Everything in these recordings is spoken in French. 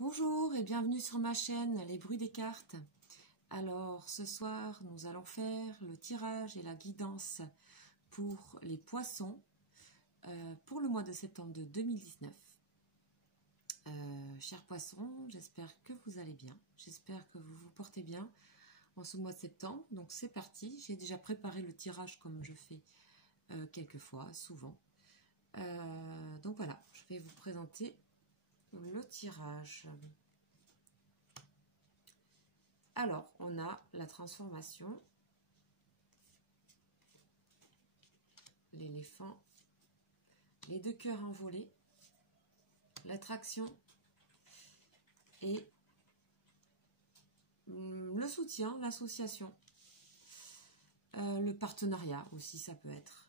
Bonjour et bienvenue sur ma chaîne Les Bruits des cartes. Alors ce soir nous allons faire le tirage et la guidance pour les poissons pour le mois de septembre de 2019. Chers poissons, j'espère que vous allez bien, j'espère que vous vous portez bien en ce mois de septembre. Donc c'est parti, j'ai déjà préparé le tirage comme je fais quelquefois, souvent. Donc voilà, je vais vous présenter le tirage. Alors, on a la transformation, l'éléphant, les deux cœurs envolés, l'attraction et le soutien, l'association, le partenariat aussi, ça peut être.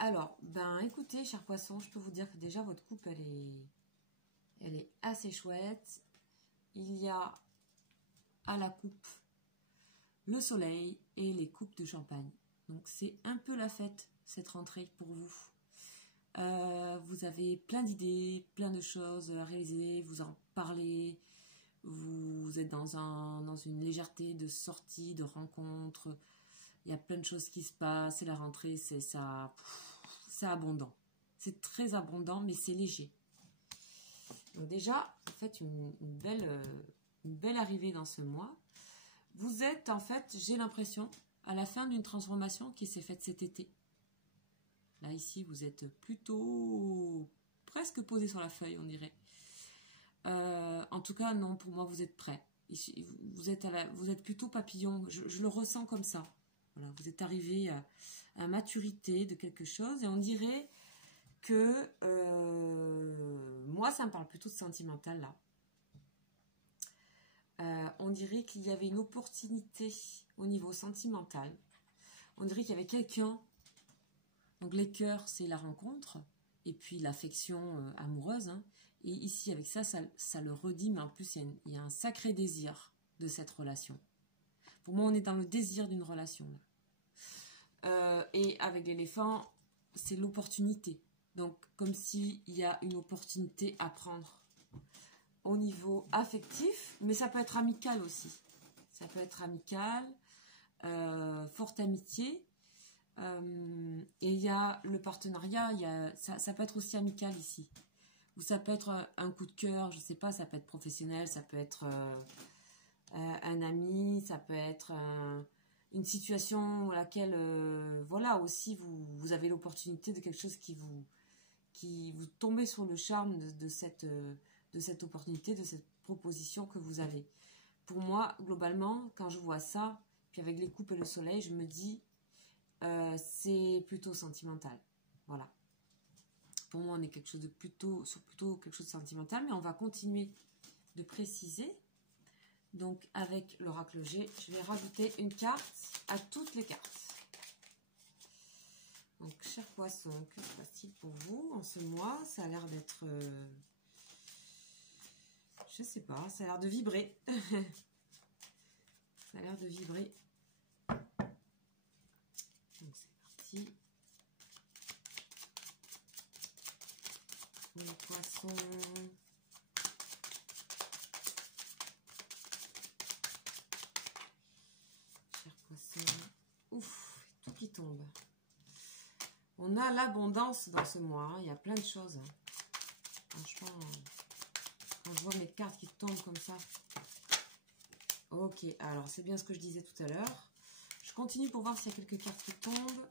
Alors, ben écoutez, chers poissons, je peux vous dire que déjà votre coupe, elle est assez chouette. Il y a à la coupe le soleil et les coupes de champagne. Donc c'est un peu la fête cette rentrée pour vous. Vous avez plein d'idées, plein de choses à réaliser, vous en parlez, vous êtes dans une légèreté de sortie, de rencontre. Il y a plein de choses qui se passent, c'est la rentrée, c'est ça, c'est abondant. C'est très abondant, mais c'est léger. Donc déjà, faites une belle arrivée dans ce mois. Vous êtes, en fait, j'ai l'impression, à la fin d'une transformation qui s'est faite cet été. Là, ici, vous êtes plutôt presque posé sur la feuille, on dirait. En tout cas, non, pour moi, vous êtes prêt. Ici, vous êtes plutôt papillon. Je le ressens comme ça. Voilà, vous êtes arrivé à maturité de quelque chose et on dirait que moi, ça me parle plutôt de sentimental là. On dirait qu'il y avait une opportunité au niveau sentimental. On dirait qu'il y avait quelqu'un. Donc les cœurs, c'est la rencontre et puis l'affection amoureuse. Hein. Et ici, avec ça le redit, mais en plus, il y a un sacré désir de cette relation. Pour moi, on est dans le désir d'une relation. Et avec l'éléphant, c'est l'opportunité. Donc, comme s'il y a une opportunité à prendre au niveau affectif, mais ça peut être amical aussi. Ça peut être amical, forte amitié. Et il y a le partenariat, ça peut être aussi amical ici. Ou ça peut être un coup de cœur, je sais pas, ça peut être professionnel, ça peut être un ami, ça peut être une situation dans laquelle, voilà, aussi vous avez l'opportunité de quelque chose qui vous tombez sur le charme de cette opportunité, de cette proposition que vous avez. Pour moi, globalement, quand je vois ça, puis avec les coupes et le soleil, je me dis, c'est plutôt sentimental. Voilà. Pour moi, on est sur plutôt quelque chose de sentimental, mais on va continuer de préciser. Donc, avec l'oracle G, je vais rajouter une carte à toutes les cartes. Donc, chers poissons, que se passe-t-il pour vous en ce mois? Ça a l'air d'être... je sais pas, ça a l'air de vibrer. Ça a l'air de vibrer. Donc, c'est parti. Les poissons... Chers poissons... Ouf, tout qui tombe. On a l'abondance dans ce mois, hein. Il y a plein de choses. Hein. Franchement, quand je vois mes cartes qui tombent comme ça. Ok, alors c'est bien ce que je disais tout à l'heure. Je continue pour voir s'il y a quelques cartes qui tombent.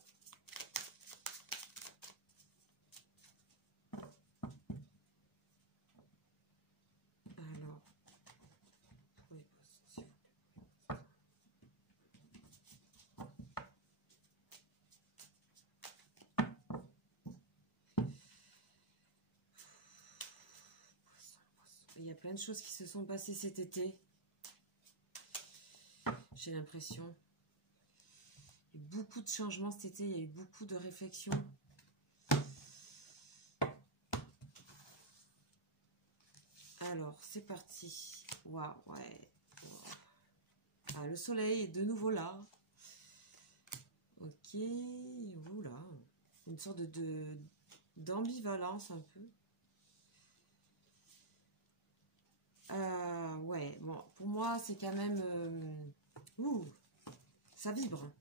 Alors, il y a plein de choses qui se sont passées cet été. J'ai l'impression. Il y a eu beaucoup de changements cet été, il y a eu beaucoup de réflexions. Alors, c'est parti. Waouh, ouais. Wow. Ah, le soleil est de nouveau là. Ok, oula. Une sorte d'ambivalence un peu. Ouais, bon, pour moi, c'est quand même... ça vibre.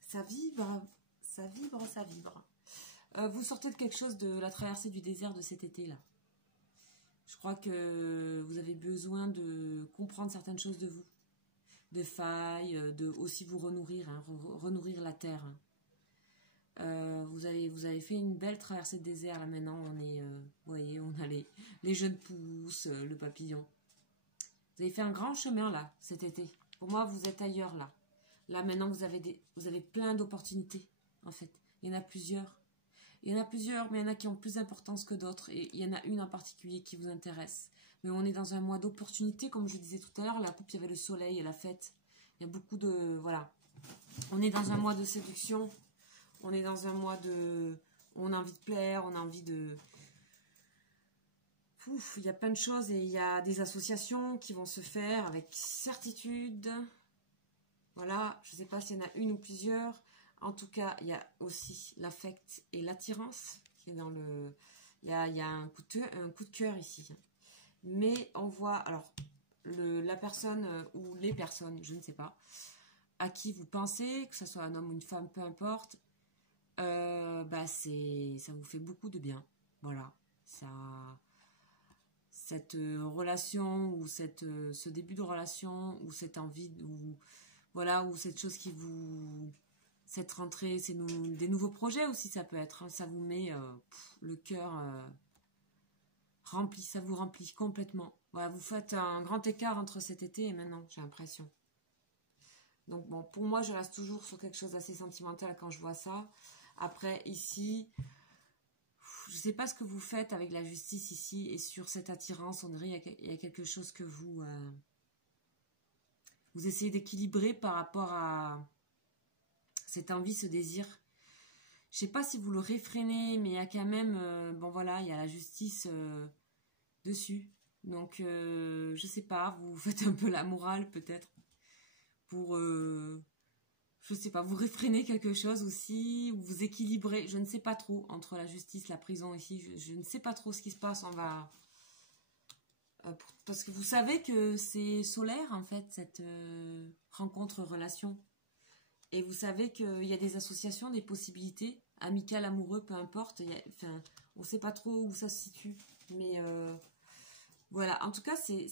Ça vibre, ça vibre, ça vibre. Vous sortez de quelque chose de la traversée du désert de cet été, là. Je crois que vous avez besoin de comprendre certaines choses de vous. De failles, de aussi vous renourrir, hein, renourrir la terre. Vous avez fait une belle traversée de désert, là maintenant, on est... vous voyez, on a les jeunes pousses, le papillon. Vous avez fait un grand chemin, là, cet été. Pour moi, vous êtes ailleurs, là. Là, maintenant, vous avez plein d'opportunités, en fait. Il y en a plusieurs. Il y en a plusieurs, mais il y en a qui ont plus d'importance que d'autres. Et il y en a une en particulier qui vous intéresse. Mais on est dans un mois d'opportunités, comme je disais tout à l'heure. La coupe, il y avait le soleil et la fête. Il y a beaucoup de... Voilà. On est dans un mois de séduction. On est dans un mois de... On a envie de plaire, on a envie de... Il y a plein de choses et il y a des associations qui vont se faire avec certitude. Voilà, je ne sais pas s'il y en a une ou plusieurs. En tout cas, il y a aussi l'affect et l'attirance qui est dans le... Il y a un coup de cœur ici. Mais on voit, alors, la personne ou les personnes, je ne sais pas, à qui vous pensez, que ce soit un homme ou une femme, peu importe, ça vous fait beaucoup de bien. Voilà, cette relation ou ce début de relation ou cette envie ou voilà, ou cette chose qui vous... Cette rentrée, c'est des nouveaux projets aussi, ça peut être. Hein, ça vous met le cœur rempli, ça vous remplit complètement. Voilà, vous faites un grand écart entre cet été et maintenant, j'ai l'impression. Donc bon, pour moi, je reste toujours sur quelque chose d'assez sentimental quand je vois ça. Après, ici, je ne sais pas ce que vous faites avec la justice ici et sur cette attirance, on dirait qu'il y a quelque chose que vous essayez d'équilibrer par rapport à cette envie, ce désir. Je sais pas si vous le réfrénez, mais il y a quand même, bon voilà, il y a la justice dessus. Donc, je sais pas, vous faites un peu la morale peut-être pour, je sais pas, vous réfrénez quelque chose aussi, ou vous équilibrez, je ne sais pas trop, entre la justice, la prison ici, je ne sais pas trop ce qui se passe, on va... parce que vous savez que c'est solaire en fait, cette rencontre-relation. Et vous savez qu'il y a des associations, des possibilités, amicales, amoureux, peu importe. Enfin, on ne sait pas trop où ça se situe. Mais voilà, en tout cas, c'est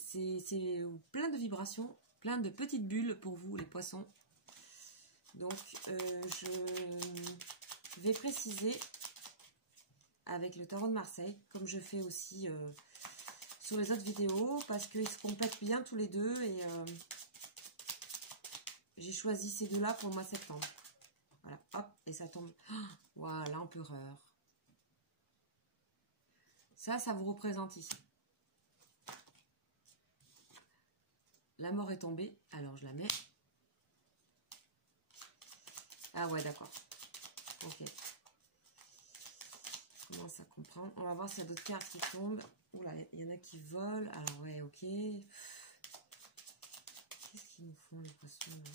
plein de vibrations, plein de petites bulles pour vous, les poissons. Donc, je vais préciser avec le tarot de Marseille, comme je fais aussi sur les autres vidéos, parce qu'ils se complètent bien tous les deux et... j'ai choisi ces deux-là pour le mois de septembre. Voilà, hop, et ça tombe. Voilà, l'empereur. Ça vous représente ici. La mort est tombée, alors je la mets. Ah ouais, d'accord. Ok. Je commence à comprendre. On va voir s'il y a d'autres cartes qui tombent. Oula, il y en a qui volent. Alors ouais, ok. Qu'est-ce qu'ils nous font les poissons là ?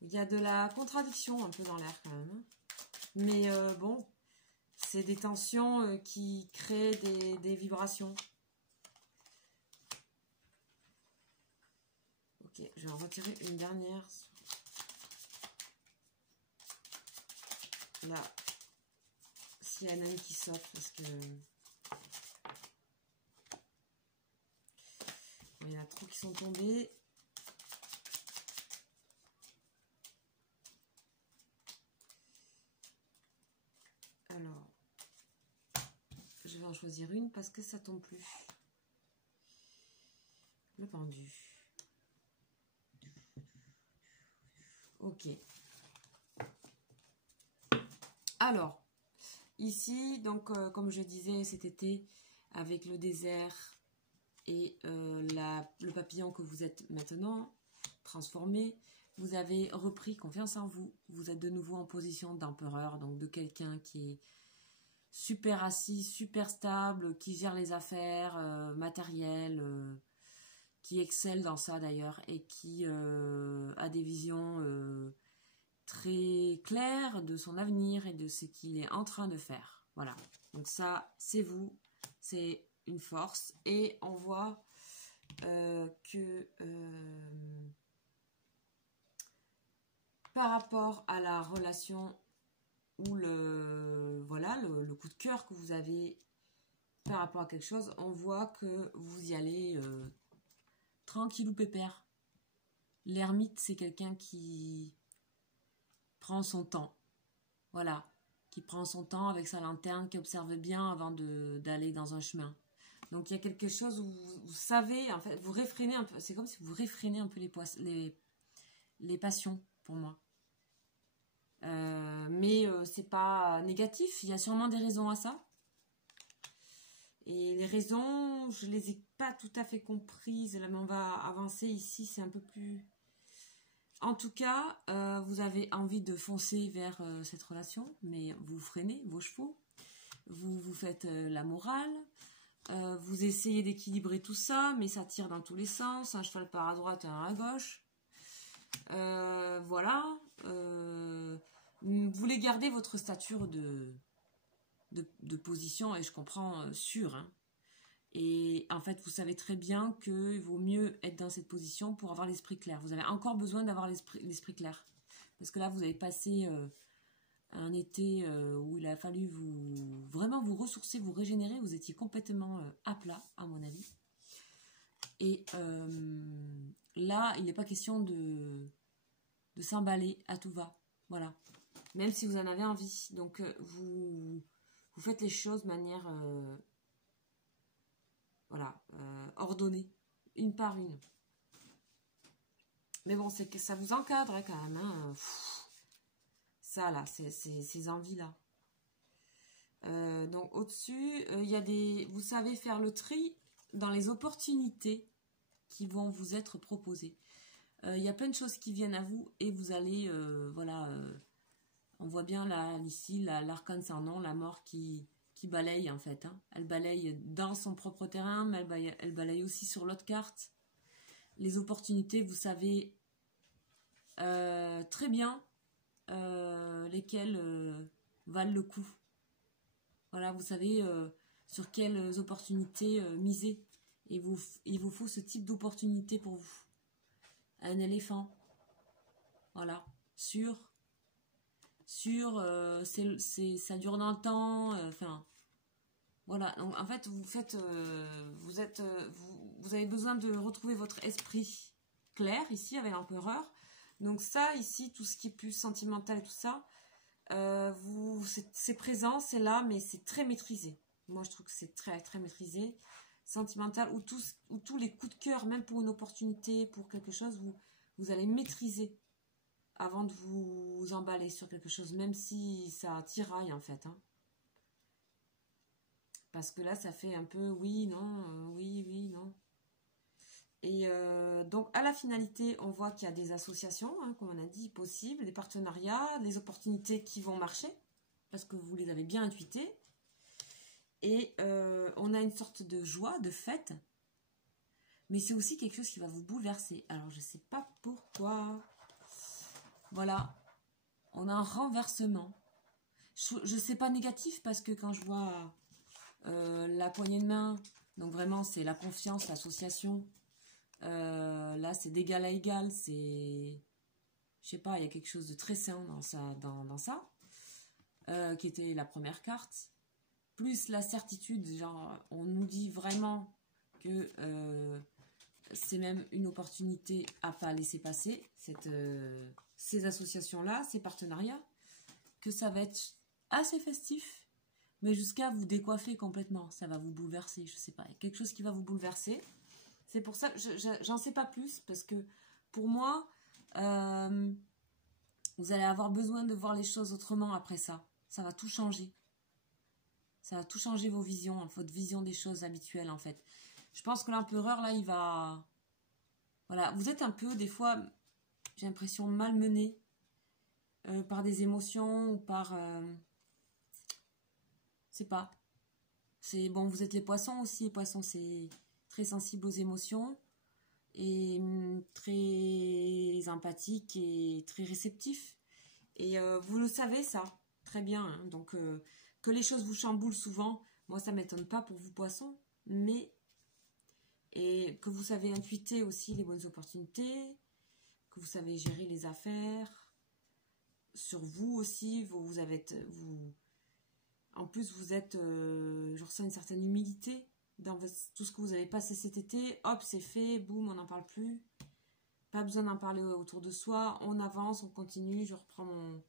Il y a de la contradiction un peu dans l'air quand même. Mais bon, c'est des tensions qui créent des vibrations. Ok, je vais en retirer une dernière. Là, s'il y a un ami qui saute, parce que... il y en a trop qui sont tombés. Alors, je vais en choisir une parce que ça tombe plus. Le pendu. Ok. Alors, ici, donc, comme je disais, cet été, avec le désert et le papillon que vous êtes maintenant, transformé, vous avez repris confiance en vous. Vous êtes de nouveau en position d'empereur, donc de quelqu'un qui est super assis, super stable, qui gère les affaires matérielles, qui excelle dans ça d'ailleurs, et qui a des visions très claires de son avenir et de ce qu'il est en train de faire. Voilà. Donc ça, c'est vous. C'est une force. Et on voit que par rapport à la relation ou le coup de cœur que vous avez par rapport à quelque chose, on voit que vous y allez tranquille ou pépère. L'ermite, c'est quelqu'un qui prend son temps. Voilà. Qui prend son temps avec sa lanterne, qui observe bien avant d'aller dans un chemin. Donc il y a quelque chose où vous savez, en fait, vous réfrénez un peu. C'est comme si vous réfrénez un peu les passions, pour moi. Mais c'est pas négatif, il y a sûrement des raisons à ça. Et les raisons, je les ai pas tout à fait comprises. Là, mais on va avancer ici, c'est un peu plus... En tout cas, vous avez envie de foncer vers cette relation, mais vous freinez vos chevaux. Vous faites la morale. Vous essayez d'équilibrer tout ça, mais ça tire dans tous les sens. Un cheval part à droite, un à gauche. Voilà. Vous voulez garder votre stature de position, et je comprends sûre. Hein. Et en fait, vous savez très bien qu'il vaut mieux être dans cette position pour avoir l'esprit clair. Vous avez encore besoin d'avoir l'esprit clair. Parce que là, vous avez passé un été où il a fallu vraiment vous ressourcer, vous régénérer. Vous étiez complètement à plat, à mon avis. Et là, il n'est pas question de s'emballer à tout va. Voilà. Même si vous en avez envie. Donc, vous faites les choses de manière... ordonnée, une par une. Mais bon, c'est que ça vous encadre hein, quand même. Hein. Ça, là, ces envies-là. Donc, au-dessus, il y a des... Vous savez faire le tri dans les opportunités qui vont vous être proposées. Il y a plein de choses qui viennent à vous et vous allez, on voit bien là, ici, l'arcane sans nom, la mort qui balaye en fait. Hein. Elle balaye dans son propre terrain, mais elle balaye aussi sur l'autre carte. Les opportunités, vous savez très bien lesquelles valent le coup. Voilà, vous savez sur quelles opportunités miser. Et il vous faut ce type d'opportunité pour vous. Un éléphant. Voilà. Sûr, ça dure dans le temps. Enfin... Voilà, donc en fait, vous avez besoin de retrouver votre esprit clair ici avec l'empereur. Donc ça, ici, tout ce qui est plus sentimental et tout ça, c'est présent, c'est là, mais c'est très maîtrisé. Moi, je trouve que c'est très, très maîtrisé. Sentimental, ou tous les coups de cœur, même pour une opportunité, pour quelque chose, vous allez maîtriser avant de vous emballer sur quelque chose, même si ça tiraille en fait, hein. Parce que là, ça fait un peu oui, non, oui, non. Et donc, à la finalité, on voit qu'il y a des associations, hein, comme on a dit, possibles, des partenariats, des opportunités qui vont marcher, parce que vous les avez bien intuitées. Et on a une sorte de joie, de fête, mais c'est aussi quelque chose qui va vous bouleverser. Alors, je ne sais pas pourquoi. Voilà, on a un renversement. Je ne sais pas négatif, parce que quand je vois... la poignée de main, donc vraiment c'est la confiance, l'association. Là c'est d'égal à égal, c'est, je sais pas, il y a quelque chose de très sain dans ça, qui était la première carte. Plus la certitude, genre on nous dit vraiment que c'est même une opportunité à pas laisser passer, ces associations-là, ces partenariats, que ça va être assez festif. Mais jusqu'à vous décoiffer complètement, ça va vous bouleverser, je sais pas, il y a quelque chose qui va vous bouleverser. C'est pour ça que j'en sais pas plus, parce que pour moi, vous allez avoir besoin de voir les choses autrement après ça. Ça va tout changer. Ça va tout changer vos visions, votre vision des choses habituelles en fait. Je pense que l'empereur là, il va... Voilà, vous êtes un peu, des fois, j'ai l'impression malmené par des émotions ou par... c'est pas. C'est bon, vous êtes les poissons aussi. Les poissons, c'est très sensible aux émotions et très empathique et très réceptif. Et vous le savez ça, très bien. Hein. Donc que les choses vous chamboulent souvent, moi ça m'étonne pas pour vous poissons, mais et que vous savez intuiter aussi les bonnes opportunités, que vous savez gérer les affaires, sur vous aussi, en plus vous êtes, je ressens une certaine humilité dans tout ce que vous avez passé cet été, hop c'est fait, boum, on n'en parle plus, pas besoin d'en parler autour de soi, on avance, on continue, je reprends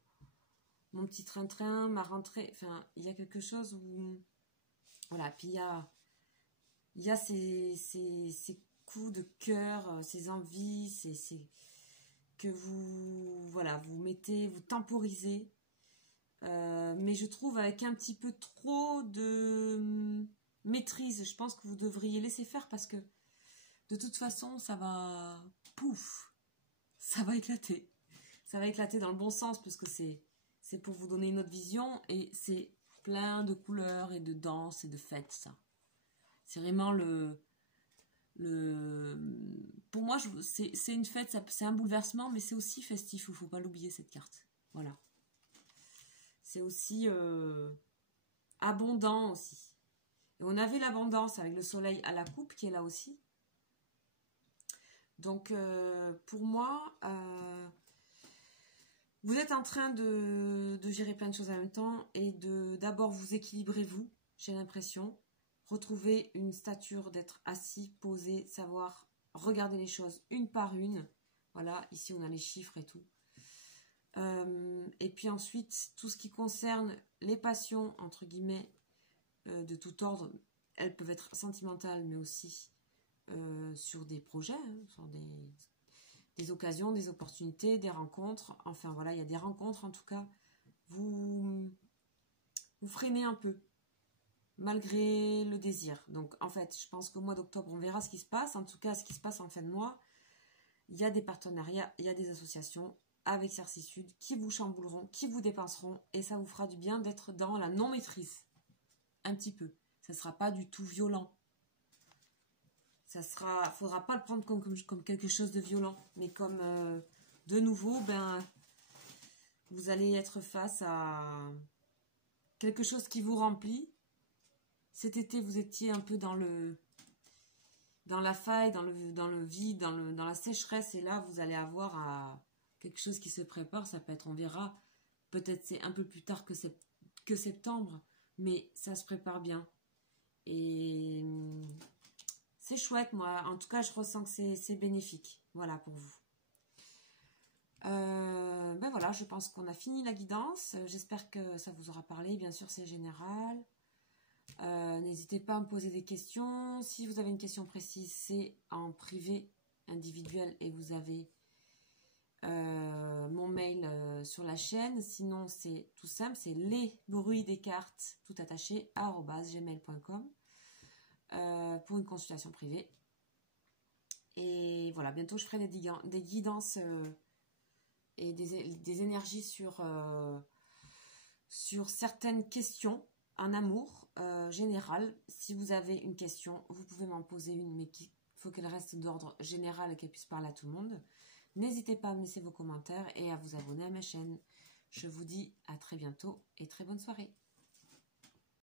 mon petit train-train, ma rentrée, enfin il y a quelque chose où, voilà, puis il y a ces coups de cœur, ces envies, que vous, voilà, vous mettez, vous temporisez, mais je trouve avec un petit peu trop de maîtrise. Je pense que vous devriez laisser faire parce que de toute façon, ça va, pouf, ça va éclater. Ça va éclater dans le bon sens parce que c'est pour vous donner une autre vision et c'est plein de couleurs et de danse et de fêtes, ça. C'est vraiment pour moi, c'est une fête, c'est un bouleversement, mais c'est aussi festif, il ne faut pas l'oublier cette carte. Voilà. C'est aussi abondant aussi. Et on avait l'abondance avec le soleil à la coupe qui est là aussi. Donc pour moi, vous êtes en train de gérer plein de choses en même temps et d'abord vous équilibrer vous, j'ai l'impression. Retrouver une stature d'être assis, posé, savoir regarder les choses une par une. Voilà, ici on a les chiffres et tout. Et puis ensuite, tout ce qui concerne les passions, entre guillemets, de tout ordre, elles peuvent être sentimentales, mais aussi sur des projets, hein, sur des occasions, des opportunités, des rencontres. Enfin voilà, il y a des rencontres en tout cas. Vous freinez un peu. Malgré le désir. Donc en fait, je pense qu'au mois d'octobre, on verra ce qui se passe. En tout cas, ce qui se passe en fin de mois, il y a des partenariats, il y a des associations avec Certitude qui vous chambouleront, qui vous dépenseront et ça vous fera du bien d'être dans la non-maîtrise. Un petit peu. Ça ne sera pas du tout violent. Faudra pas le prendre comme quelque chose de violent, mais comme de nouveau, vous allez être face à quelque chose qui vous remplit. Cet été, vous étiez un peu dans la faille, dans le vide, dans la sécheresse. Et là, vous allez avoir quelque chose qui se prépare. Ça peut être, on verra, peut-être c'est un peu plus tard que septembre. Mais ça se prépare bien. Et c'est chouette, moi. En tout cas, je ressens que c'est bénéfique. Voilà, pour vous. Voilà, je pense qu'on a fini la guidance. J'espère que ça vous aura parlé. Bien sûr, c'est général. N'hésitez pas à me poser des questions. Si vous avez une question précise, c'est en privé, individuel, et vous avez mon mail sur la chaîne. Sinon, c'est tout simple, c'est lesbruitsdescartes, tout attaché, @gmail.com pour une consultation privée. Et voilà, bientôt je ferai des guidances et des énergies sur certaines questions en amour général. Si vous avez une question, vous pouvez m'en poser une, mais il faut qu'elle reste d'ordre général et qu'elle puisse parler à tout le monde. N'hésitez pas à me laisser vos commentaires et à vous abonner à ma chaîne. Je vous dis à très bientôt et très bonne soirée.